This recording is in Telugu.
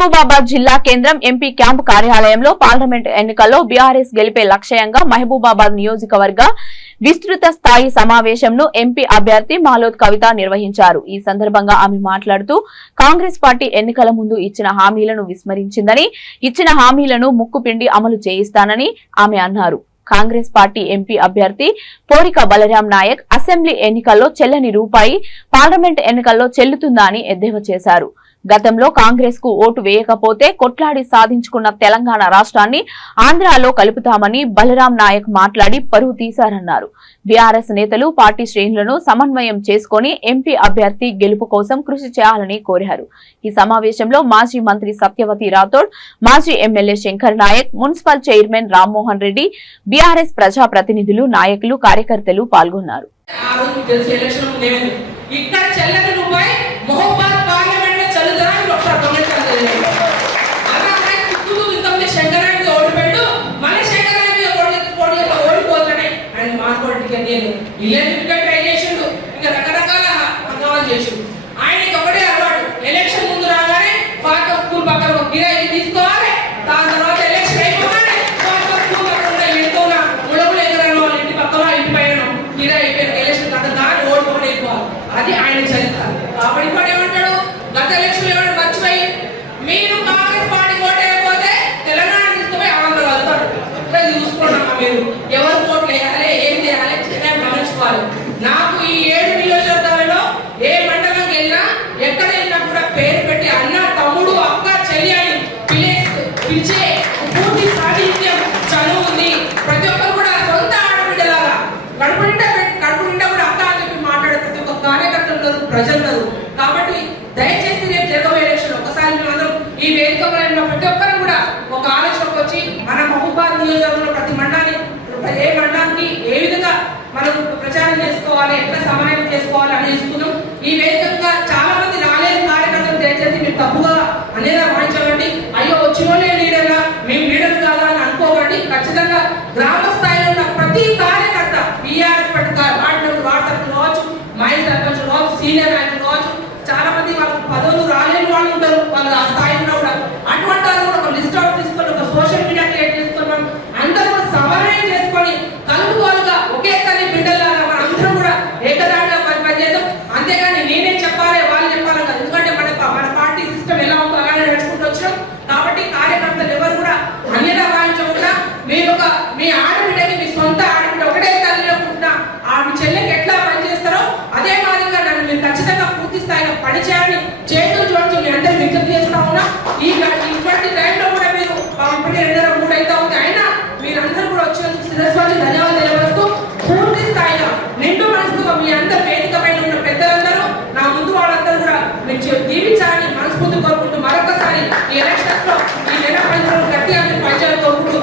మహబూబాబాద్ జిల్లా కేంద్రం ఎంపీ క్యాంపు కార్యాలయంలో పార్లమెంట్ ఎన్నికల్లో బీఆర్ఎస్ గెలిపే లక్ష్యంగా మహబూబాబాద్ నియోజకవర్గ విస్తృత స్థాయి సమావేశంను ఎంపీ అభ్యర్థి మాలోద్ కవిత నిర్వహించారు. ఈ సందర్భంగా ఆమె మాట్లాడుతూ కాంగ్రెస్ పార్టీ ఎన్నికల ముందు ఇచ్చిన హామీలను విస్మరించిందని ఇచ్చిన హామీలను ముక్కుపిండి అమలు చేయిస్తానని ఆమె అన్నారు. కాంగ్రెస్ పార్టీ ఎంపీ అభ్యర్థి పోరిక బలరాం నాయక్ అసెంబ్లీ ఎన్నికల్లో చెల్లని రూపాయి పార్లమెంట్ ఎన్నికల్లో చెల్లుతుందా అని ఎద్దేవా చేశారు. గతంలో కాంగ్రెస్కు ఓటు వేయకపోతే కొట్లాడి సాధించుకున్న తెలంగాణ రాష్ట్రాన్ని ఆంధ్రాలో కలుపుతామని బలరాం నాయక్ మాట్లాడి పరువు తీశారన్నారు. బీఆర్ఎస్ నేతలు పార్టీ శ్రేణులను సమన్వయం చేసుకుని ఎంపీ అభ్యర్థి గెలుపు కోసం కృషి చేయాలని కోరారు. ఈ సమావేశంలో మాజీ మంత్రి సత్యవతి రాథోడ్ మాజీ MLA Shankar Nayak municipal chairman Rammohan Reddy BRS ప్రజాప్రతినిధులు నాయకులు కార్యకర్తలు పాల్గొన్నారు. ఇక్కడ చెల్లని రూపాయి మొహబాద్ పార్లమెంట్లో చల్లుదా అని ఒకసారి గమనించాలి అలాగే చిత్తూరు ఇంతమంది శంకరానికి ఓడిపోయాడు మళ్ళీ శంకరానికి ఓడి ఓడి ఓడిపోతాడే ఆయన మార్కోటికి నేను ఇల్లు ట్రై చేసిండు. ఇంకా రకరకాల హంగామాలు చేసిండు. అది ఆయన చరిత్ర. కాబట్టి కూడా ఏమంటాడు? గత ఎలక్షన్ ఏమంటాడు మర్చిపోయి మీరు కాంగ్రెస్ పార్టీ ఓటేయకపోతే తెలంగాణ తీసుకుపోయి ఆంధ్ర వెళ్తాడు ఇక్కడ చూసుకున్నామా మీరు? ఎవరు ఓట్లు వేయాలి ఏం చేయాలి చిన్న గమనించుకోవాలి. నాకు ఈ ఏడు నియోజకవర్గాలలో ఏ మండలంకి వెళ్ళినా ఎక్కడ వెళ్ళినా కూడా పేరు పెట్టి అన్న తమ్ముడు అక్క చెల్లి అని పిలిచే పిలిచే పూర్తి సాహిత్యం చదువు ఉంది ప్రతి ఒక్కరు కూడా సొంత ఆడబిడ్డలాగా కడుపు నిండా పెట్టి- కడుపు నిండా కూడా అక్క అని చెప్పి మాట్లాడే ప్రతి ఒక్క కార్యకర్తలు ఉన్నారు ప్రజలు కాబట్టి దయచేసి రేపు జరగబోయే ఎలక్షన్ ఒకసారి మేమందరం ఈ వేదిక ప్రతి ఒక్కరు కూడా ఒక ఆలోచనకు వచ్చి మన మహబూబాద్ నియోజకవర్గంలో ప్రతి మండలాన్ని ఏ మండలానికి ఏ విధంగా మనం ప్రచారం చేసుకోవాలి ఎట్లా సమన్వయం చేసుకోవాలి అని తెలుసుకుందాం ఈ వేదికగా చాలా మంది రాలేదు కార్యకర్తలు దయచేసి మీరు తప్పుగా అనేది భావించకండి. అయ్యో వచ్చినోళ్ళే లీడర్లా మేము లీడర్ కాదా అని అనుకోకండి. ఖచ్చితంగా గ్రామ స్థాయిలో ఉన్న ప్రతి కార్యకర్త బీఆర్ఎస్ పట్టి వాటిలో వాట్సాప్ కావచ్చు మైండ్ సర్పంచ్ కావచ్చు సీనియర్ నాయకులు కావచ్చు చాలా మంది వాళ్ళకి పదవులు రాలేని వాళ్ళు ఉంటారు వాళ్ళు ఆ స్థాయిలో కూడా అటువంటి వాళ్ళు కూడా ఒక లిస్ట్ అవుట్ తీసుకొని ఒక సోషల్ మీడియా క్రియేట్ చేసుకొని మనం అందరూ కూడా సమన్వయం చేసుకొని కలుపుకోలుగా ఒకే తల్లి బిడ్డలాగా మనం అందరం కూడా ఏకదాటిగా పని పనిచేద్దాం అంతేగాని నేనే చెప్పాలి వాళ్ళు చెప్పాలి కాదు ఎందుకంటే మన ప- మన పార్టీ సిస్టమ్ ఎలా ఉందో అలానే నడుచుకుంటూ వచ్చినాం కాబట్టి కార్యకర్తలు ఎవరు కూడా అన్యదా భావించకుండా మీరు ఒక మీ ఆడబిడ్డకి మీ సొంత ఆడబిడ్డ ఒకటే తల్లిలో పుట్టిన ఆ మీ చెల్లెకి ఎట్లా పనిచేస్తారో అదే మాదిరిగా నన్ను మీరు ఖచ్చితంగా పూర్తి స్థాయిలో పనిచేయాలని చేతులు జోడించి మీ అందరూ విజ్ఞప్తి చేస్తా ఉన్నా. ఈ ఇటువంటి టైంలో కూడా మీరు పాపం ఇప్పటికే రెండున్నర మూడు అయితే ఉంది అయినా మీరందరూ కూడా వచ్చినందుకు శిరస్వాచి ధన్యవాదాలు తెలియవస్తూ పూర్తి స్థాయిలో నిండు మనసుతో మీ అందరి వేదిక పైన ఉన్న పెద్దలందరూ నా ముందు వాళ్ళందరూ కూడా మీరు చే- దీవించాలని మనస్ఫూర్తి కోరుకుంటూ మరొకసారి ఈ ఎలక్షన్స్లో ఈ నెల పది గట్టిగా మీరు పనిచేయాలని కోరుకుంటూ